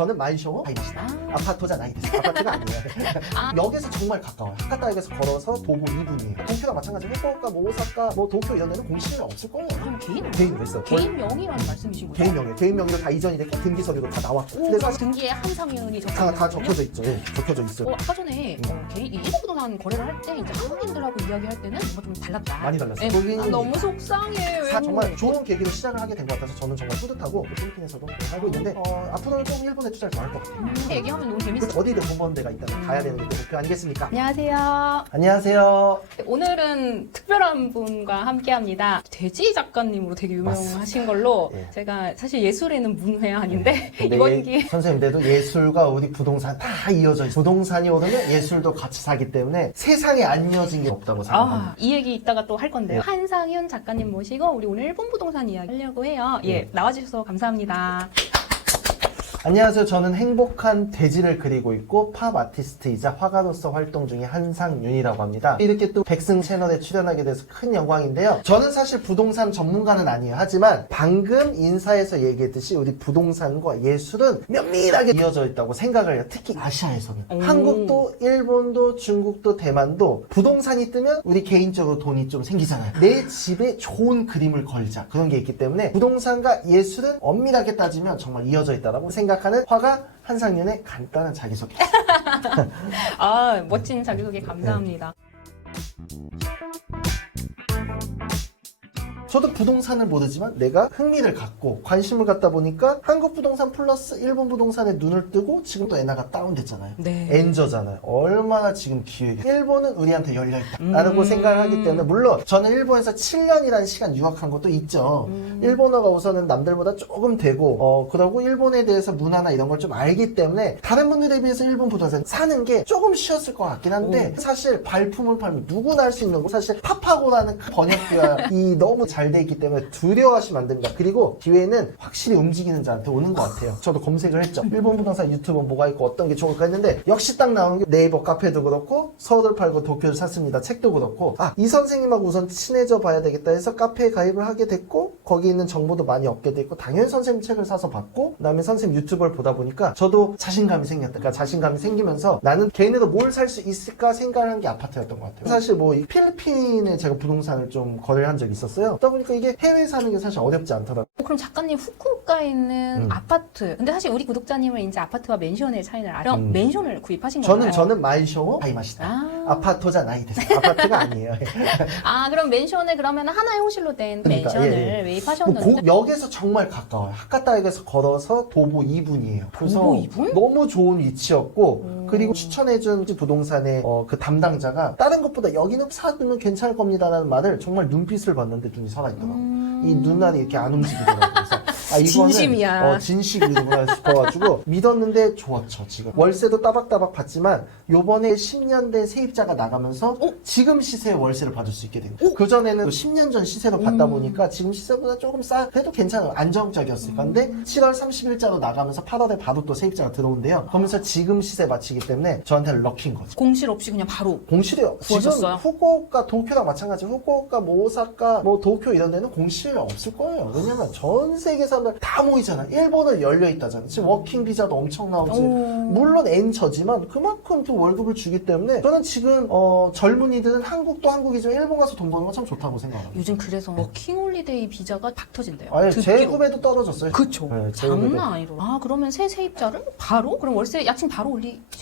저는 마이셔워 바이마시다. 아파트자 나이 됐어요. 아파트가 아니에요. 역에서 정말 가까워요. 하카타역에서 걸어서 도보 2분이에요. 도쿄가 마찬가지로 후쿠오카, 뭐 오사카, 뭐 도쿄 이런 데는 공시는 없을 거예요. 그럼 개인으로 했어. 개인명의라는 말씀이신 거죠? 개인명이에요. 개인명의로 다 이전이 됐고 등기 서류도 다 나왔고. 근데 사실 등기에 한상윤이 다 적혀져 있죠. 예, 적혀져 있어요. 아까 전에 개인 일본부동산 거래를 할 때 이제 한국인들하고 이야기할 때는 뭔가 좀 달랐다. 많이 달랐어요. 네. 거기는 너무 속상해. 왜 정말 좋은 계기로 시작을 하게 된 것 같아서 저는 정말 뿌듯하고 필리핀에서도 하고 있는데 앞으로는 좀 일본에 투자를 더 할 것 같아요. 얘기하면 너무 재밌어. 어디든 본번 데가 있다면 가야 되는 게 목표 아니겠습니까? 안녕하세요. 안녕하세요. 오늘은 특별한 분과 함께합니다. 돼지 작가님으로 되게 유명하신 걸로 예. 제가 사실 예술에는 문외한인데 근데 이번 기 선생님들도 예술과 우리 부동산 다 이어져 있어요. 부동산이 오르면 예술도 같이 사기 때문에 세상에 안 이어진 게 없다고 생각합니다. 이 얘기 이따가 또 할 건데요. 네. 한상윤 작가님 모시고 우리 오늘 일본 부동산 이야기 하려고 해요. 예, 나와주셔서 감사합니다. 안녕하세요. 저는 행복한 돼지를 그리고 있고 팝 아티스트이자 화가로서 활동 중인 한상윤이라고 합니다. 이렇게 또 백승 채널에 출연하게 돼서 큰 영광인데요. 저는 사실 부동산 전문가는 아니에요. 하지만 방금 인사에서 얘기했듯이 우리 부동산과 예술은 면밀하게 이어져 있다고 생각을 해요. 특히 아시아에서는. 한국도 일본도 중국도 대만도 부동산이 뜨면 우리 개인적으로 돈이 좀 생기잖아요. 내 집에 좋은 그림을 걸자. 그런 게 있기 때문에 부동산과 예술은 엄밀하게 따지면 정말 이어져 있다고 생각하는 화가 한상윤의 간단한 자기소개. 멋진 자기소개 감사합니다. 저도 부동산을 모르지만 내가 흥미를 갖고 관심을 갖다 보니까 한국 부동산 플러스 일본 부동산에 눈을 뜨고 지금 또 엔화가 다운됐잖아요. 네. 엔저잖아요. 얼마나 지금 기회가. 일본은 우리한테 열려있다 라고 생각을 하기 때문에 물론 저는 일본에서 7년이라는 시간 유학한 것도 있죠. 일본어가 우선은 남들보다 조금 되고 그러고 일본에 대해서 문화나 이런 걸 좀 알기 때문에 다른 분들에 비해서 일본 부동산 사는 게 조금 쉬웠을 것 같긴 한데 사실 발품을 팔면 누구나 할 수 있는 거 사실 파파고라는 번역기가 너무 잘 돼 있기 때문에 두려워하시면 안 됩니다. 그리고 기회는 확실히 움직이는 자한테 오는 것 같아요. 저도 검색을 했죠. 일본 부동산 유튜브 뭐가 있고 어떤 게 좋을까 했는데 역시 딱 나온 게 네이버 카페도 그렇고 서울을 팔고 도쿄를 샀습니다. 책도 그렇고 이 선생님하고 우선 친해져 봐야 되겠다 해서 카페에 가입을 하게 됐고 거기 있는 정보도 많이 얻게 됐고 당연히 선생님 책을 사서 봤고 그다음에 선생님 유튜브를 보다 보니까 저도 자신감이 생겼다. 그러니까 자신감이 생기면서 나는 개인으로 뭘 살 수 있을까 생각을 한 게 아파트였던 것 같아요. 사실 뭐 필리핀에 제가 부동산을 좀 거래를 한 적이 있었어요. 그러다 보니까 이게 해외에 사는 게 사실 어렵지 않더라고요. 그럼 작가님 후쿠오카에 있는 아파트. 근데 사실 우리 구독자님은 이제 아파트와 맨션의 차이를 알아. 맨션을 구입하신 건가요? 저는 마이셔워 바이마시다. 아파트자 나이 됐어요. 아파트가 아니에요. 그럼 맨션을 그러면 하나의 호실로 된 그러니까, 맨션을 매입하셨는데. 역에서 정말 가까워요. 하카타역에서 걸어서 도보 2분이에요. 그래서 도보 2분? 너무 좋은 위치였고 그리고 추천해준 부동산의 그 담당자가 다른 것보다 여기는 사두면 괜찮을 겁니다라는 말을 정말 눈빛을 봤는데 눈이 살아있더라고요. 이 눈알이 이렇게 안 움직이더라고요. 그래서 이거는 진심이야. 진심이구나 싶어가지고 믿었는데 좋았죠. 지금 월세도 따박따박 받지만 요번에 10년 된 세입자가 나가면서 지금 시세의 월세를 받을 수 있게 된 거예요. 그전에는 10년 전 시세로 받다 보니까 지금 시세보다 조금 그래도 괜찮아요. 안정적이었을 건데 7월 30일자로 나가면서 8월에 바로 또 세입자가 들어온대요. 그러면서 지금 시세 맞추기 때문에 저한테는 럭키인 거죠. 공실 없이 그냥 바로. 공실이요. 지금 구하셨어요? 후쿠오카, 도쿄랑 마찬가지로 후쿠오카, 뭐 오사카, 뭐 도쿄 이런 데는 공실 없을 거예요. 왜냐면 전 세계 사람들 다 모이잖아. 일본은 열려있다잖아. 지금 워킹 비자도 엄청 나오지. 물론 엔처지만 그만큼 또 월급을 주기 때문에 저는 지금 젊은이들은 한국도 한국이지만 일본 가서 돈 버는 건 참 좋다고 생각합니다. 요즘 그래서 워킹홀리데이 비자가 박 터진대요. 아예 듣기로. 제 후배도 떨어졌어요. 그쵸. 네, 제 후배도. 장난 아니더라. 그러면 새 세입자를 바로? 그럼 월세 야칭 바로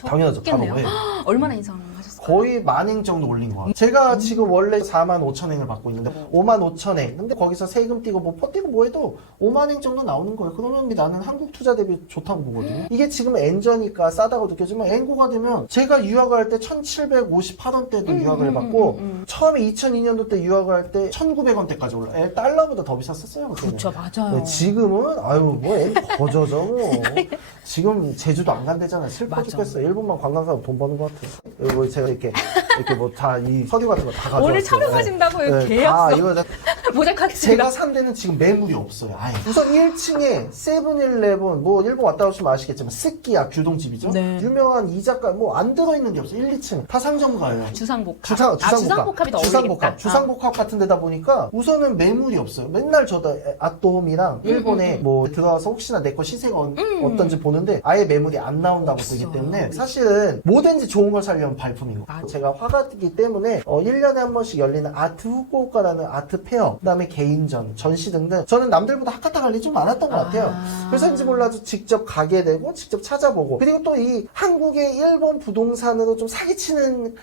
당연하죠. 올리셨겠네요. 바로. 네. 얼마나 인상하셨어요? 거의 10,000행 정도 올린 거 같아요. 제가 지금 원래 45,000행을 받고 있는데 55,000행. 근데 거기서 세금 띄고 뭐 퍼띄고 뭐 해도 50,000행 정도 나오는 거예요. 그러면 나는 한국 투자 대비 좋다고 보거든요. 이게 지금 엔저니까 싸다고 느껴지면 엔고가 되면 제가 유학을 할 때 1,758원대도 유학을 받고 처음에 2002년도 때 유학을 할 때 1,900원대까지 올라. 달러보다 더 비쌌었어요. 그때는. 그렇죠, 맞아요. 네, 지금은 엔 거저죠 뭐. 지금 제주도 안 간대잖아요. 슬퍼 맞아. 죽겠어요. 일본만 관광사로 돈 버는 것 같아요. 이거 제가 이렇게 뭐 다 이 서류 같은 거 다 가져왔어요. 오늘 촬영하신다고요? 다 계약서. 이거 모색하겠습니다. 제가 산 데는 지금 매물이 없어요. 아예. 우선 1층에 세븐일레븐, 뭐 일본 왔다 오시면 아시겠지만 스키야 규동집이죠. 네. 유명한 이자카 뭐 안 들어있는 게 없어요. 1, 2층 다 상점가예요. 주상복합. 주상복합. 주상복합이 더 어울리겠다. 주상복합 같은 데다 보니까 우선은 매물이 없어요. 맨날 저도 아또홈이랑 일본에 뭐 들어가서 혹시나 내 거 시세가 어떤지 보는데 아예 매물이 안 나온다고 없어. 뜨기 때문에 사실은 뭐든지 좋은 걸 살려면 발품인 거예요. 제가 화가이기 때문에 1년에 한 번씩 열리는 아트 후쿠오카라는 아트 페어, 그다음에 개인전, 전시 등등 저는 남들보다 하카타 관리 좀 많았던 것 같아요. 그래서인지 몰라도 직접 가게 되고 직접 찾아보고, 그리고 또 이 한국의 일본 부동산으로 좀 사기치는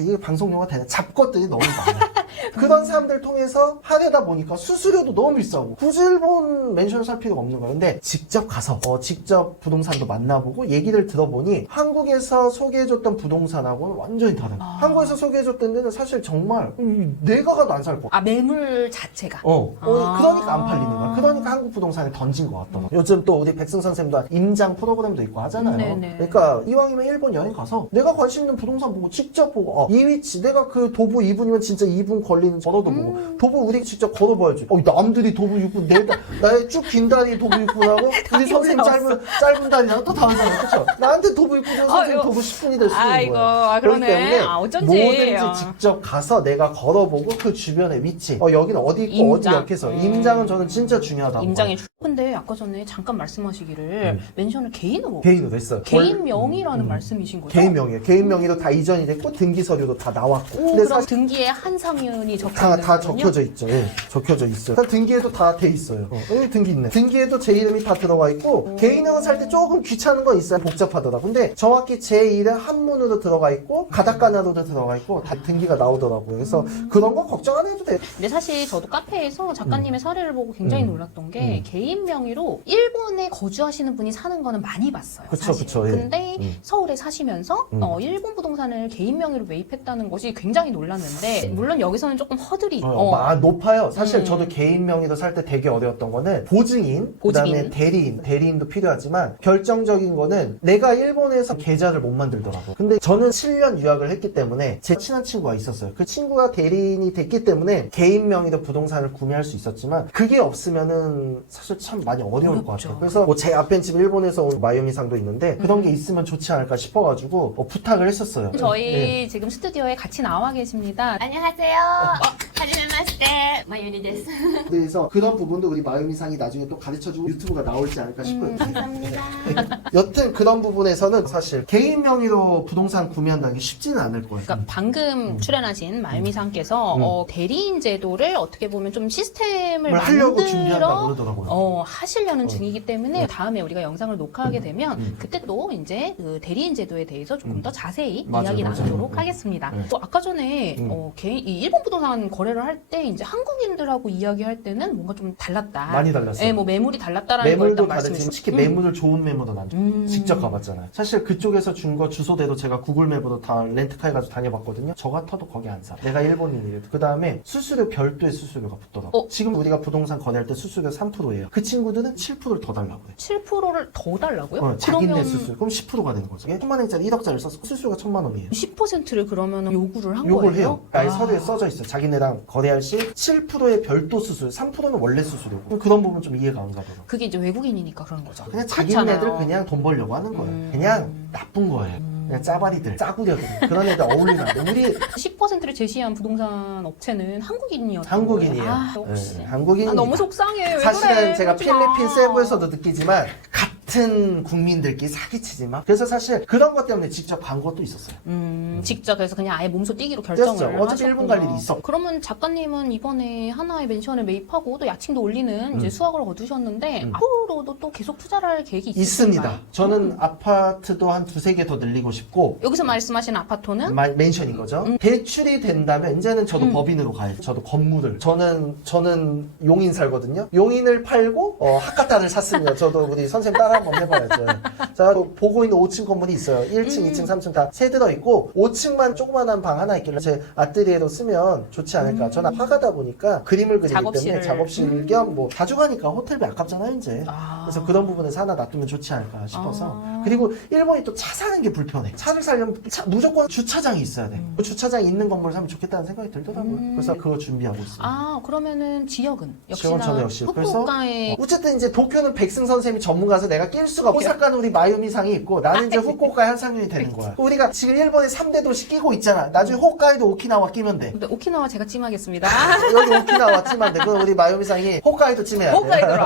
이게 방송 용어 되나? 잡것들이 너무 많아요. 그런 사람들 통해서 하려다 보니까 수수료도 너무 비싸고 굳이 일본 맨션을 살 필요가 없는 거예요. 근데 직접 가서 직접 부동산도 만나보고 얘기를 들어보니 한국에서 소개해줬던 부동산하고는 완전히 다른. 한국에서 소개해줬던 데는 사실 정말 내가 가도 안 살 거. 매물 자체가. 그러니까 안 팔리는 거야. 그러니까 한국 부동산에 던진 것 같더라고. 요즘 또 우리 백승 선생님도 임장 프로그램도 있고 하잖아요. 네네. 그러니까 이왕이면 일본 여행 가서 내가 관심 있는 부동산 보고 직접 보고 이 위치 내가 그 도보 2분이면 진짜 2분 걸리는 걸어도 보고, 도보 우리 직접 걸어봐야지. 남들이 도보 6분 나의 쭉 긴 다리 도보 6분하고 우리 선생님 짧은 다리랑 또 다르잖아요. 그렇죠? 나한테 도보 6분이면 선생님 도보 10분이 될 수 있는 거예요. 그렇기 때문에 어쩐지. 뭐든지 직접 가서 내가 걸어보고 그 주변의 위치, 여기는 어디 있고 임장. 어디 역해서 임장은 저는 진짜 중요하다고 임장의 봐요. 근데 아까 전에 잠깐 말씀하시기를 맨션을 개인으로 했어요. 개인 명의라는 말씀이신 거죠? 개인 명의예요. 개인 명의도 다 이전이 됐고 등기 서류도 다 나왔고. 근데 그럼 사실 등기에 한상윤이 다 적혀져 있죠. 예, 적혀져 있어요. 등기에도 다 돼 있어요. 여기 등기 있네. 등기에도 제 이름이 다 들어가 있고, 개인형은 살 때 조금 귀찮은 건 있어요. 복잡하더라. 근데 정확히 제 이름 한문으로 들어가 있고 가타카나로도 들어가 있고 다 등기가 나오더라고요. 그래서 그런 거 걱정 안 해도 돼요. 근데 사실 저도 카페에서 작가님의 사례를 보고 굉장히 놀랐던 게 개인 명의로 일본에 거주하시는 분이 사는 거는 많이 봤어요. 그쵸, 사실. 그쵸, 예. 근데 서울에 사시면서 일본 부동산을 개인 명의로 매입했다는 것이 굉장히 놀랐는데, 물론 여기서는 조금 허들이 높아요. 사실 저도 개인 명의로 살 때 되게 어려웠던 거는 보증인, 그다음에 대리인도 필요하지만 결정적인 거는 내가 일본에서 계좌를 못 만들더라고요. 근데 저는 7년 유학을 했기 때문에 제 친한 친구가 있었어요. 그 친구가 대리인이 됐기 때문에 개인 명의로 부동산을 구매할 수 있었지만 그게 없으면은 사실 참 많이 어려울 것 같아요. 그래서 뭐 제 앞엔 지금 일본에서 온 마요미상도 있는데 그런 게 있으면 좋지 않을까 싶어가지고 부탁을 했었어요. 저희 지금 스튜디오에 같이 나와 계십니다. 안녕하세요. 하지메마시테 마유리 데스. 그래서 그런 부분도 우리 마요미상이 나중에 또 가르쳐주고 유튜브가 나올지 않을까 싶어요. 감사합니다. 여튼 그런 부분에서는 사실 개인 명의로 부동산 구매한다는 게 쉽지는 않을 거예요. 그러니까 방금 출연하신 마유미상께서 대리인 제도를 어떻게 보면 좀 시스템을 하려고 준비한다고 그러더라고요. 하시려는 중이기 때문에 다음에 우리가 영상을 녹화하게 되면 그때 또 이제 그 대리인 제도에 대해서 조금 더 자세히 이야기 나누도록 하겠습니다. 또 아까 전에 이 일본 부동산 거래를 할 때 이제 한국인들하고 이야기할 때는 뭔가 좀 달랐다. 많이 달랐어요. 네, 뭐 매물이 달랐다라는 걸 매물도 일단 다르지만 말씀해 특히 매물을 좋은 매물은 안 줘. 직접 가봤잖아요. 사실 그쪽에서 준 거 주소대로 제가 구글맵으로 다 렌트카 해가지고 다녀봤거든요. 저 같아도 거기 안 사. 내가 일본인이래도. 그 다음에 수수료 별도의 수수료가 붙더라고. 지금 우리가 부동산 거래할 때 수수료 3%예요. 그 친구들은 7%를 더 달라고 그래. 7%를 더 달라고요? 자기네 그러면 수수료. 그럼 10%가 되는 거죠. 1,000만 원짜리 1억짜리를 써서 수수료가 1,000만 원이에요. 10%를 그러면 요구를 한 요걸 거예요? 해요. 아예 서류에 써져 있어요. 자기네랑 거래할 시 7%의 별도 수수료, 3%는 원래 수수료고. 그런 부분 좀 이해가 안 가더라고요. 그게 이제 외국인이니까 그런 거죠. 그냥 그렇잖아요. 자기네들 그냥 돈 벌려고 하는 거예요. 그냥 나쁜 거예요. 그냥 짜바리들, 짜구려들. 그런 애들 어울리면 안 돼. 우리 10%를 제시한 부동산 업체는 한국인이었던 한국인이에요. 거예요? 역시. 네, 한국인입니다. 너무 속상해. 왜 사실은 그래? 제가 그러지 마. 필리핀 세부에서도 느끼지만 같은 국민들끼리 사기치지 마. 그래서 사실 그런 것 때문에 직접 간 것도 있었어요. 직접 그래서 그냥 아예 몸소 뛰기로 결정을 뛰었죠. 어차피 하셨구나. 일본 갈 일이 있어. 그러면 작가님은 이번에 하나의 맨션을 매입하고 또 야칭도 올리는 이제 수확을 거두셨는데 앞으로도 또 계속 투자를 할 계획이 있으신가요? 있습니다. 저는 아파트도 한 2-3개 더 늘리고 싶고 여기서 말씀하시는 아파트는 맨션인 거죠. 대출이 된다면 이제는 저도 법인으로 가야죠. 저도 건물을. 저는 용인 살거든요. 용인을 팔고 하카타를 샀으면 저도 우리 선생님 따라 생각 한번 해봐야죠. 자, 보고 있는 5층 건물이 있어요. 1층, 2층, 3층 다 세 들어있고 5층만 조그만한 방 하나 있길래 제 아뜨리에로 쓰면 좋지 않을까. 저는 화가다 보니까 그림을 그리기 때문에 작업실 겸 뭐 가져가니까 호텔비 아깝잖아요, 이제. 그래서 그런 부분에서 하나 놔두면 좋지 않을까 싶어서. 그리고 일본이 또 차 사는 게 불편해. 차를 사려면 무조건 주차장이 있어야 돼. 그 주차장이 있는 건물을 사면 좋겠다는 생각이 들더라고요. 그래서 그거 준비하고 있습니다. 아, 그러면은 지역은 역시나 저는 역시. 후쿠오카에 어쨌든 이제 도쿄는 백승 선생님이 전문가서 내가 낄 수가 없고 오사카는 우리 마유미상이 있고 나는 이제 후쿠오카의 한상윤이 되는 거야. 우리가 지금 일본의 3대 도시 끼고 있잖아. 나중에 홋카이도 오키나와 끼면 돼. 근데 오키나와 제가 찜하겠습니다. 여기 오키나와 찜면 돼. 그럼 우리 마유미상이 홋카이도 찜해야 돼. 홋카이도로.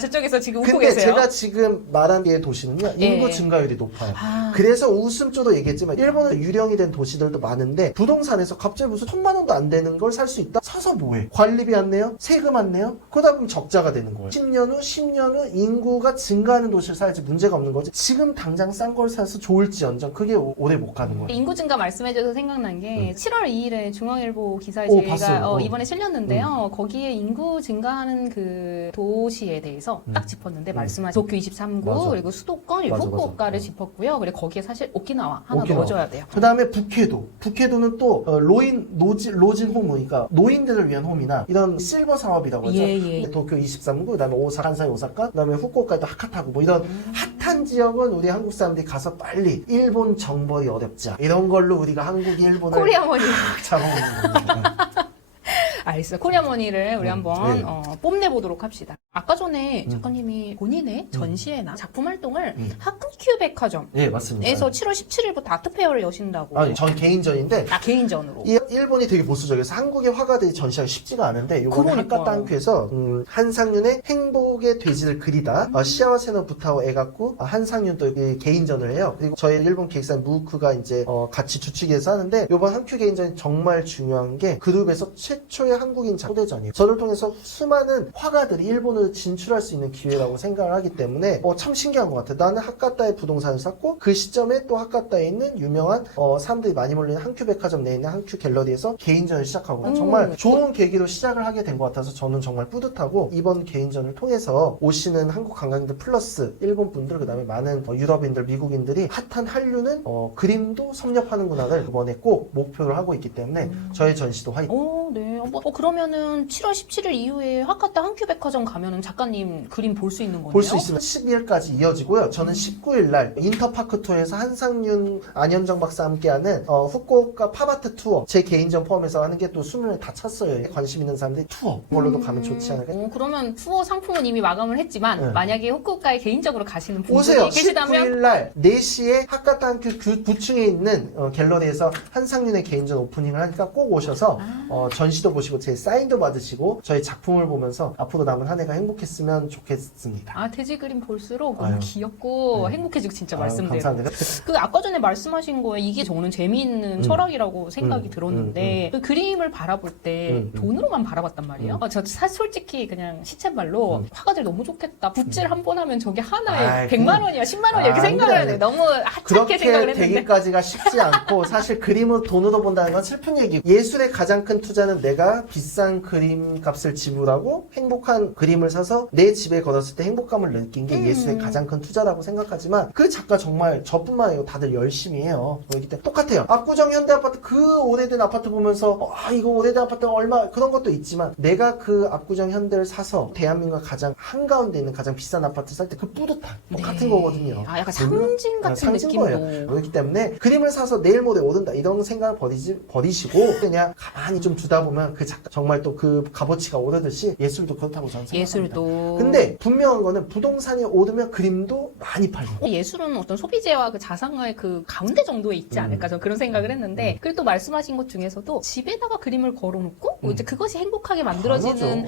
저쪽에서 지금 웃고 근데 계세요. 제가 지금 말한 게 도시는요. 인구 증가율이 높아요. 그래서 웃음조도 얘기했지만 일본은 유령이 된 도시들도 많은데 부동산에서 갑자기 무슨 1,000만 원도 안 되는 걸 살 수 있다? 사서 뭐해? 관리비 안 내요? 세금 안 내요? 그러다 보면 적자가 되는 거예요. 10년 후 인구가 증가하는 도시를 사야지 문제가 없는 거지. 지금 당장 싼 걸 사서 좋을지언정 그게 오래 못 가는 거예요. 인구 증가 말씀해줘서 생각난 게 7월 2일에 중앙일보 기사에 오, 제가 봤어요. 이번에 실렸는데요. 거기에 인구 증가하는 그 도시에 대해서 딱 짚었는데 말씀하신 도쿄 23구 맞아. 그리고 수도권 맞아, 후쿠오카를 맞아. 짚었고요. 그리고 거기에 사실 오키나와 하나 오키나와. 넣어줘야 돼요. 그 다음에 북해도는 또 로진 홈, 그러니까 노인들을 위한 홈이나 이런 실버 사업이라고 하죠. 예. 도쿄 23구, 그 다음에 간사이 오사카, 그 다음에 후쿠오카도 하카타구 뭐 이런 핫한 지역은 우리 한국 사람들이 가서 빨리 일본 정벌이 어렵지 않아. 이런 걸로 우리가 한국이 일본을 코리아머니. 잡아먹는 거예요. 알겠어요. 코리아머니를 우리 한번 네. 뽐내보도록 합시다. 아까 전에 작가님이 본인의 전시회나 작품 활동을 하쿠큐 백화점에서 네, 맞습니다. 7월 17일부터 아트페어를 여신다고. 아니, 전 개인전인데 개인전으로. 일본이 되게 보수적이어서 한국의 화가들이 전시하기 쉽지가 않은데 이번에 그러니까요. 하카타한큐에서 한상윤의 행복의 돼지를 그리다 시아와세노 부타오 에가쿠 한상윤 또 개인전을 해요. 그리고 저희 일본 기획사인 무크가 이제 같이 주축해서 하는데 이번 한큐 개인전이 정말 중요한 게 그룹에서 최초의 한국인 초대전이에요. 저를 통해서 수많은 화가들이 일본으로 진출할 수 있는 기회라고 생각을 하기 때문에 참 신기한 것 같아요. 나는 하카타의 부동산을 샀고 그 시점에 또 하카타에 있는 유명한 사람들이 많이 몰리는 한큐 백화점 내에 있는 한큐 갤러리에서 개인전을 시작하고 정말 좋은 계기로 시작을 하게 된 것 같아서 저는 정말 뿌듯하고 이번 개인전을 통해서 오시는 한국 관광객들 플러스 일본 분들 그다음에 많은 유럽인들 미국인들이 핫한 한류는 그림도 섭렵하는구나를 이번에 꼭 목표를 하고 있기 때문에 저의 전시도 화이팅. 네. 그러면은 7월 17일 이후에 하카타 한큐 백화점 가면은 작가님 그림 볼 수 있는 거네요? 볼 수 있으면 12일까지 이어지고요. 저는 19일 날 인터파크 투어에서 한상윤, 안현정 박사와 함께하는 후쿠오카 팝아트 투어 제 개인전 포함해서 하는 게 또 20명 다 찼어요. 관심 있는 사람들이 투어 그걸로도 가면 좋지 않을까. 그러면 투어 상품은 이미 마감을 했지만 만약에 후쿠오카에 개인적으로 가시는 분들이 오세요. 계시다면 19일 날 4시에 하카타 한큐 9층에 있는 갤러리에서 한상윤의 개인전 오프닝을 하니까 꼭 오셔서 전시도 보시고 제 사인도 받으시고 저희 작품을 보면서 앞으로 남은 한 해가 행복했으면 좋겠습니다. 돼지 그림 볼수록 너무 귀엽고 행복해지고 진짜 말씀대로. 감사합니다. 아까 전에 말씀하신 거에 이게 저는 재미있는 철학이라고 생각이 들었는데 그 그림을 바라볼 때 돈으로만 바라봤단 말이에요. 저 솔직히 그냥 시쳇말로 화가들 너무 좋겠다. 붓질 한 번 하면 저게 하나에 100만 원이야 10만 원이야 이렇게 생각을 하네. 너무 하찮게 생각을 그렇게 했는데. 되기까지가 쉽지 않고 사실 그림을 돈으로 본다는 건 슬픈 얘기고 예술의 가장 큰 투자는 내가 비싼 그림 값을 지불하고 행복한 그림을 사서 내 집에 걸었을 때 행복감을 느낀 게 예술의 가장 큰 투자라고 생각하지만 그 작가 정말 저뿐만 아니고 다들 열심히 해요. 그렇기 때문에 똑같아요. 압구정 현대아파트 그 오래된 아파트 보면서 이거 오래된 아파트가 얼마 그런 것도 있지만 내가 그 압구정 현대를 사서 대한민국 가장 한가운데 있는 가장 비싼 아파트 살 때 그 뿌듯함 똑같은 거거든요. 약간 상징 같은 상징 느낌도. 거예요. 그렇기 때문에 그림을 사서 내일 모레 오른다 이런 생각을 버리시고 그냥 가만히 좀 두다 보면 그 작가 정말 또 그 값어치가 오르듯이 예술도 그렇다고 저는 생각합니다. 예술도. 근데 분명한 거는 부동산이 오르면 그림도 많이 팔린다. 예술은 어떤 소비재와 그 자산가의 그 가운데 정도에 있지 않을까 저는 그런 생각을 했는데 그리고 또 말씀하신 것 중에서도 집에다가 그림을 걸어놓고 이제 그것이 행복하게 만들어지는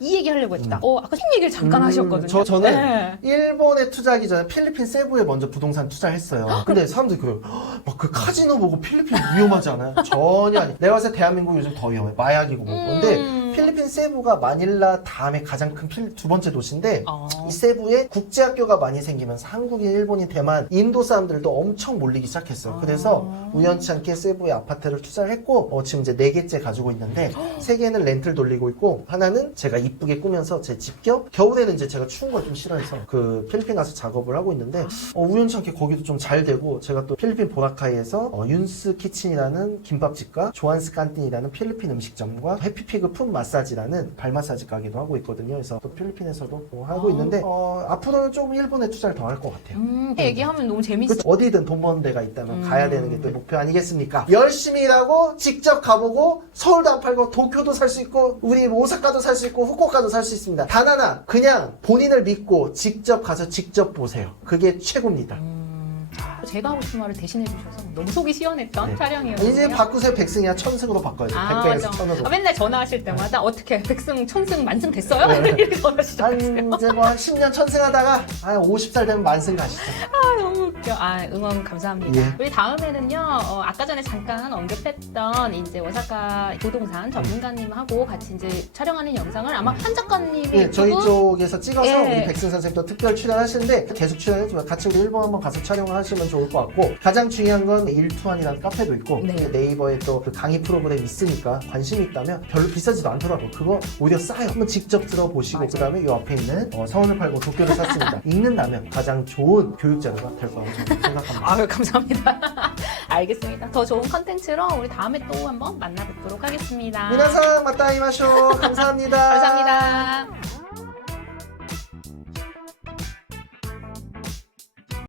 이 얘기 하려고 했다. 아까 책 얘기를 잠깐 하셨거든요. 저는 네. 일본에 투자하기 전에 필리핀 세부에 먼저 부동산 투자했어요. 근데 사람들이 그래요. 막 그 카지노 보고 필리핀 위험하지 않아요? 전혀 아니. 내가 봤을 때 대한민국 요즘 더 위험해. 마약이고 뭐. 근데 필리핀 필리핀 세부가 마닐라 다음에 가장 큰 두 번째 도시인데 어. 이 세부에 국제학교가 많이 생기면서 한국인, 일본인, 대만, 인도 사람들도 엄청 몰리기 시작했어요. 그래서 우연치 않게 세부에 아파트를 투자를 했고 지금 이제 4개째 가지고 있는데 3개는 렌트를 돌리고 있고 하나는 제가 이쁘게 꾸면서 제 집 겸 겨울에는 이제 제가 추운 걸 좀 싫어해서 그 필리핀 가서 작업을 하고 있는데 우연치 않게 거기도 좀 잘 되고 제가 또 필리핀 보라카이에서 윤스 키친이라는 김밥집과 조한스 깐틴이라는 필리핀 음식점과 해피피그 풋 마사지라는 발 마사지 가게도 하고 있거든요. 그래서 또 필리핀에서도 하고 있는데 앞으로는 조금 일본에 투자를 더 할 것 같아요. 얘기하면 너무 재밌어. 그쵸? 어디든 돈 버는 데가 있다면 가야 되는 게 또 목표 아니겠습니까? 열심히 일하고 직접 가보고 서울도 안 팔고 도쿄도 살 수 있고 우리 오사카도 살 수 있고 후쿠오카도 살 수 있습니다. 단 하나 그냥 본인을 믿고 직접 가서 직접 보세요. 그게 최고입니다. 제가 하고 싶은 말을 대신해 주셔서 너무 속이 시원했던 촬영이었어요. 이제 바꾸세요. 백승이야 천승으로 바꿔야 돼요. 100승에서 1000으로. 맨날 전화하실 때마다 어떻게 백승, 천승, 만승 됐어요? 이렇게 전화하시죠. 한 이제 뭐 한 10년 천승 하다가 한 50살 되면 만승 가시죠. 너무 웃겨. 응원 감사합니다. 예. 우리 다음에는요, 아까 전에 잠깐 언급했던 이제 오사카 부동산 전문가님하고 같이 이제 촬영하는 영상을 아마 한 작가님이 예, 저희 유튜브 쪽에서 찍어서 예. 우리 백승 선생님도 특별 출연하시는데 계속 출연해주면 같이 우리 일본 한번 가서 촬영을 하시면 좋을 것 같고 가장 중요한 건 일투안이라는 카페도 있고 네. 네이버에 또 그 강의 프로그램 있으니까 관심이 있다면 별로 비싸지도 않더라고. 그거 오히려 싸요. 한번 직접 들어보시고 맞아요. 그 다음에 요 앞에 있는 서원을 팔고 도쿄를 샀습니다. 읽는다면 가장 좋은 교육 자료가 될 거라고 저는 생각합니다. 아유 감사합니다. 알겠습니다. 더 좋은 컨텐츠로 우리 다음에 또 한번 만나뵙도록 하겠습니다. 미나상 맞다이마쇼 감사합니다. 감사합니다.